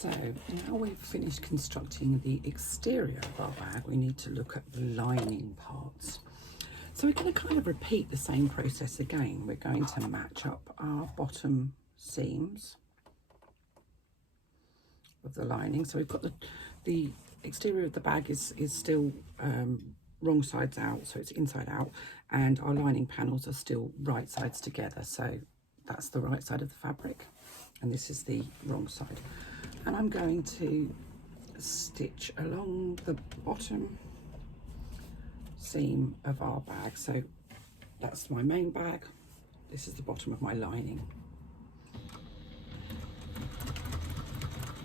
So now we've finished constructing the exterior of our bag, we need to look at the lining parts. So we're going to kind of repeat the same process again. We're going to match up our bottom seams of the lining. So we've got the exterior of the bag is still wrong sides out, so it's inside out, and our lining panels are still right sides together. So that's the right side of the fabric and this is the wrong side. And I'm going to stitch along the bottom seam of our bag. So that's my main bag, this is the bottom of my lining.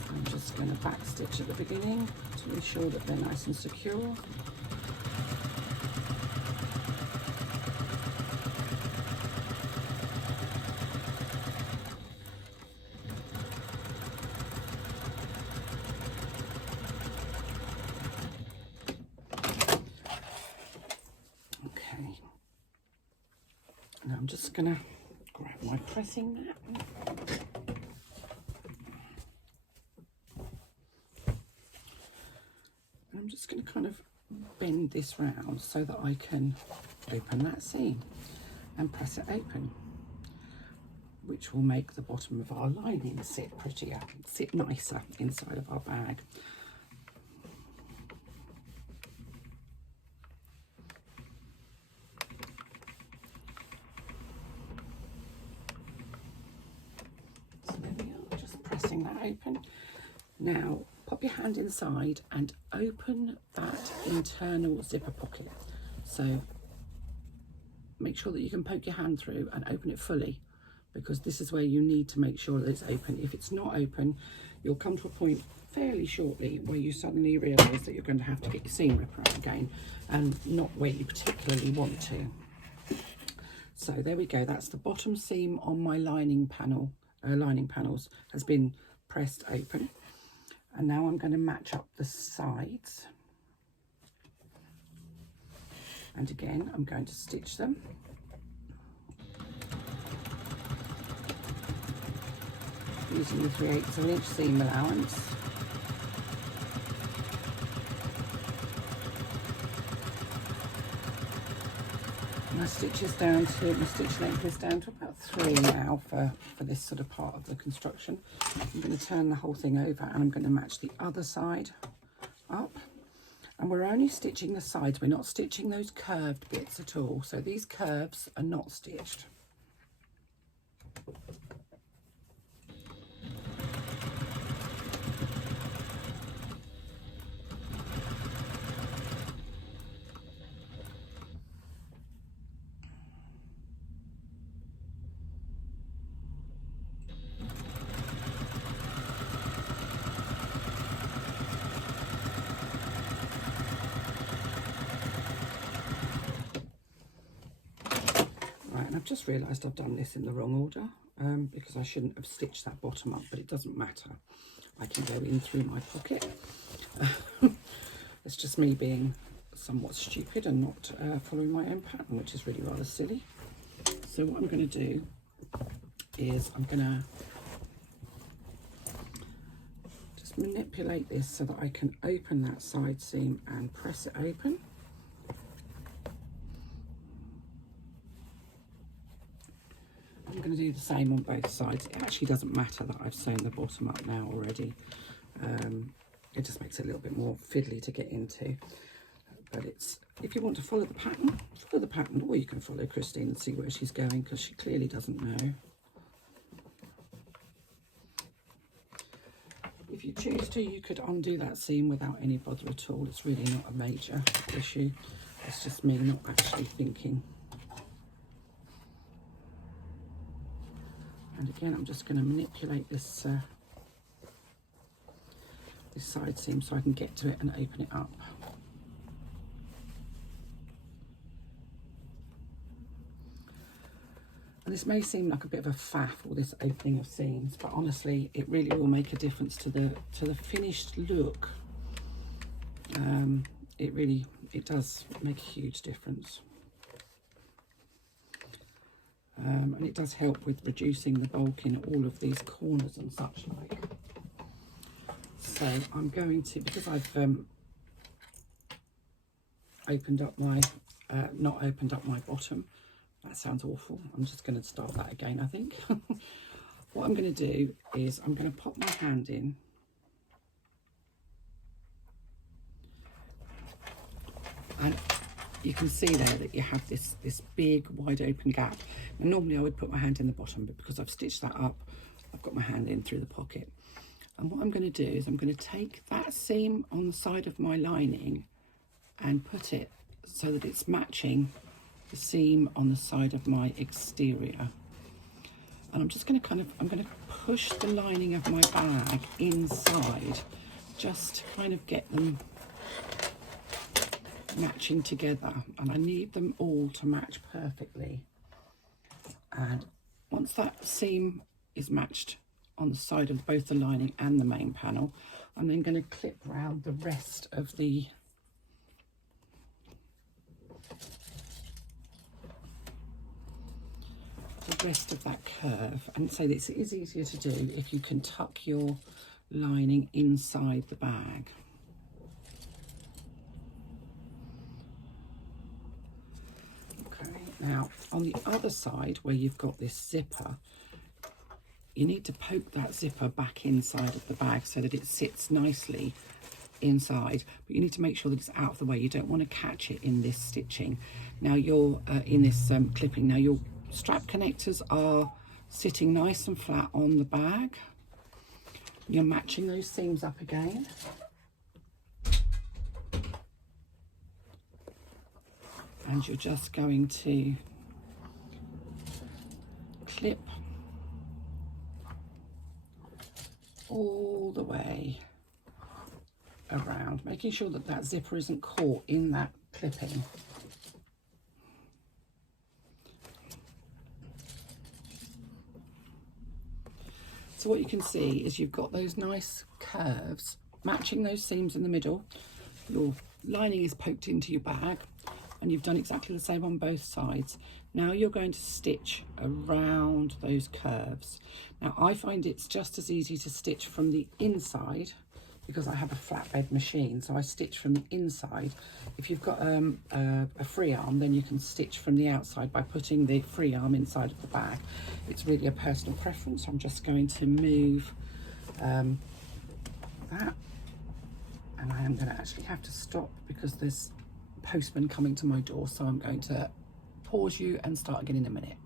I'm just going to back stitch at the beginning to ensure that they're nice and secure. Now I'm just going to grab my pressing mat. And I'm just going to kind of bend this round so that I can open that seam and press it open, which will make the bottom of our lining sit prettier, sit nicer inside of our bag. That open. Now pop your hand inside and open that internal zipper pocket. So make sure that you can poke your hand through and open it fully, because this is where you need to make sure that it's open. If it's not open, you'll come to a point fairly shortly where you suddenly realise that you're going to have to get your seam ripper out again, and not where you particularly want to. So there we go, that's the bottom seam on my lining panels has been pressed open, and now I'm going to match up the sides, and again I'm going to stitch them using the 3/8 of an inch seam allowance. My stitch length is down to about 3 now for this sort of part of the construction. I'm going to turn the whole thing over and I'm going to match the other side up. And we're only stitching the sides, we're not stitching those curved bits at all. So these curves are not stitched. I've just realised I've done this in the wrong order because I shouldn't have stitched that bottom up, but it doesn't matter. I can go in through my pocket. It's just me being somewhat stupid and not following my own pattern, which is really rather silly. So what I'm going to do is I'm going to just manipulate this so that I can open that side seam and press it open. I'm going to do the same on both sides. It actually doesn't matter that I've sewn the bottom up now already. It just makes it a little bit more fiddly to get into. But it's, if you want to follow the pattern, or you can follow Christine and see where she's going, because she clearly doesn't know. If you choose to, you could undo that seam without any bother at all. It's really not a major issue. It's just me not actually thinking. And again, I'm just going to manipulate this this side seam so I can get to it and open it up. And this may seem like a bit of a faff, all this opening of seams, but honestly, it really will make a difference to the finished look. It does make a huge difference. And it does help with reducing the bulk in all of these corners and such like. So I'm going to, because I've opened up my, not opened up my bottom. That sounds awful. I'm just going to start that again, I think. What I'm going to do is I'm going to pop my hand in. And you can see there that you have this big wide open gap. Now, normally I would put my hand in the bottom, but because I've stitched that up, I've got my hand in through the pocket. And what I'm going to do is I'm going to take that seam on the side of my lining and put it so that it's matching the seam on the side of my exterior. And I'm just going to I'm going to push the lining of my bag inside, just to kind of get them matching together. And I need them all to match perfectly. And once that seam is matched on the side of both the lining and the main panel, I'm then going to clip round the rest of the that curve. And so this is easier to do if you can tuck your lining inside the bag. Okay, now on the other side where you've got this zipper, you need to poke that zipper back inside of the bag so that it sits nicely inside, but you need to make sure that it's out of the way. You don't want to catch it in this stitching. Now you're in this clipping. Now your strap connectors are sitting nice and flat on the bag. You're matching those seams up again. And you're just going to clip all the way around, making sure that that zipper isn't caught in that clipping. So what you can see is you've got those nice curves matching those seams in the middle. Your lining is poked into your bag and you've done exactly the same on both sides. Now you're going to stitch around those curves. Now I find it's just as easy to stitch from the inside because I have a flatbed machine, so I stitch from the inside. If you've got a free arm, then you can stitch from the outside by putting the free arm inside of the bag. It's really a personal preference. I'm just going to move that, and I am going to actually have to stop because there's a postman coming to my door, so I'm going to pause you and start again in a minute.